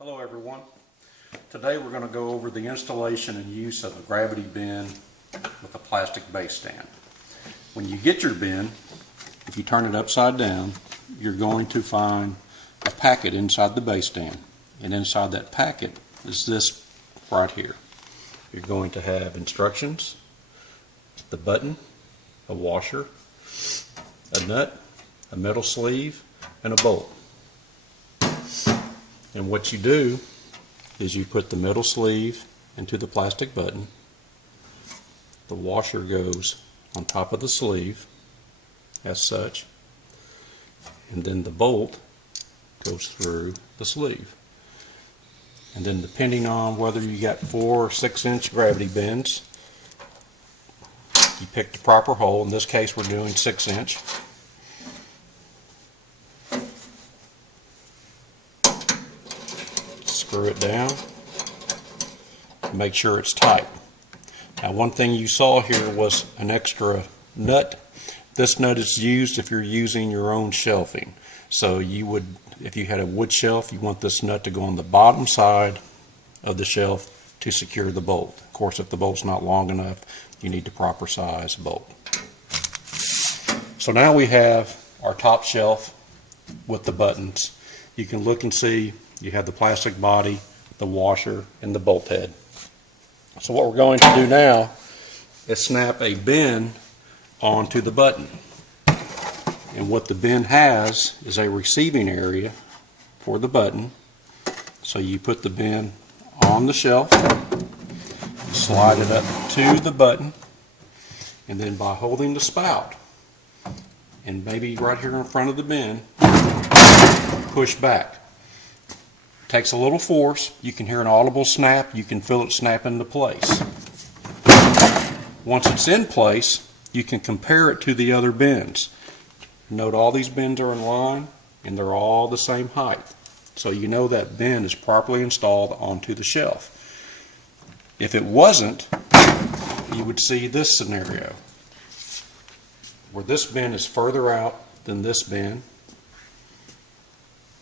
Hello everyone. Today we're going to go over the installation and use of a gravity bin with a plastic base stand. When you get your bin, if you turn it upside down, you're going to find a packet inside the base stand. And inside that packet is this right here. You're going to have instructions, the button, a washer, a nut, a metal sleeve, and a bolt. And what you do is you put the metal sleeve into the plastic button. The washer goes on top of the sleeve as such, and then the bolt goes through the sleeve. And then depending on whether you got 4 or 6 inch gravity bins, you pick the proper hole. In this case we're doing 6 inch. Screw it down, make sure it's tight. Now one thing you saw here was an extra nut. This nut is used if you're using your own shelving. So you would, if you had a wood shelf, you want this nut to go on the bottom side of the shelf to secure the bolt. Of course, if the bolt's not long enough, you need the proper size bolt. So now we have our top shelf with the buttons. You can look and see you have the plastic body, the washer, and the bolt head. So what we're going to do now is snap a bin onto the button. And what the bin has is a receiving area for the button. So you put the bin on the shelf, you slide it up to the button, and then by holding the spout, and maybe right here in front of the bin, push back. Takes a little force. You can hear an audible snap. You can feel it snap into place. Once it's in place, you can compare it to the other bins. Note all these bins are in line and they're all the same height. So you know that bin is properly installed onto the shelf. If it wasn't, you would see this scenario where this bin is further out than this bin.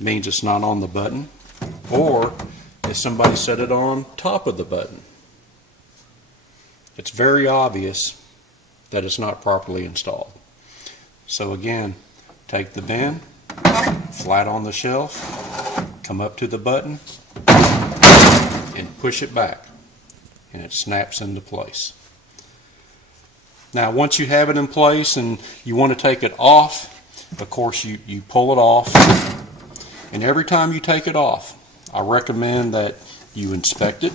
Means it's not on the button. Or if somebody set it on top of the button. It's very obvious that it's not properly installed. So again, take the bin, flat on the shelf, come up to the button, and push it back, and it snaps into place. Now once you have it in place and you want to take it off, of course you pull it off. And every time you take it off, I recommend that you inspect it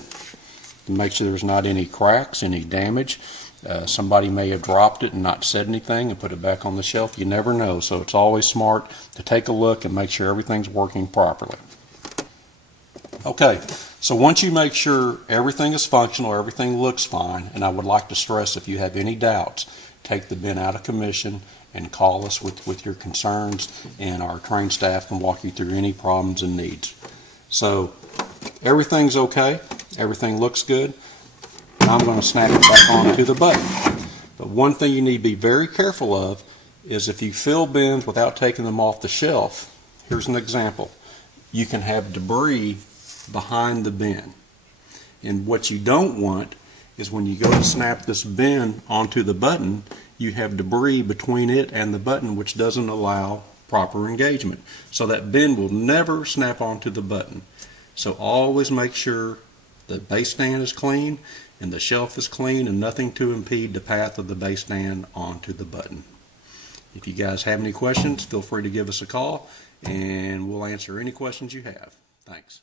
and make sure there's not any cracks, any damage. Somebody may have dropped it and not said anything and put it back on the shelf. You never know, so it's always smart to take a look and make sure everything's working properly. Okay, so once you make sure everything is functional, everything looks fine, and I would like to stress if you have any doubts, take the bin out of commission and call us with your concerns, and our trained staff can walk you through any problems and needs. So everything's okay, everything looks good. I'm going to snap it back onto the button. But one thing you need to be very careful of is if you fill bins without taking them off the shelf, here's an example. You can have debris behind the bin. And what you don't want is when you go to snap this bin onto the button, you have debris between it and the button, which doesn't allow proper engagement. So that bin will never snap onto the button. So always make sure the base stand is clean and the shelf is clean and nothing to impede the path of the base stand onto the button. If you guys have any questions, feel free to give us a call and we'll answer any questions you have. Thanks.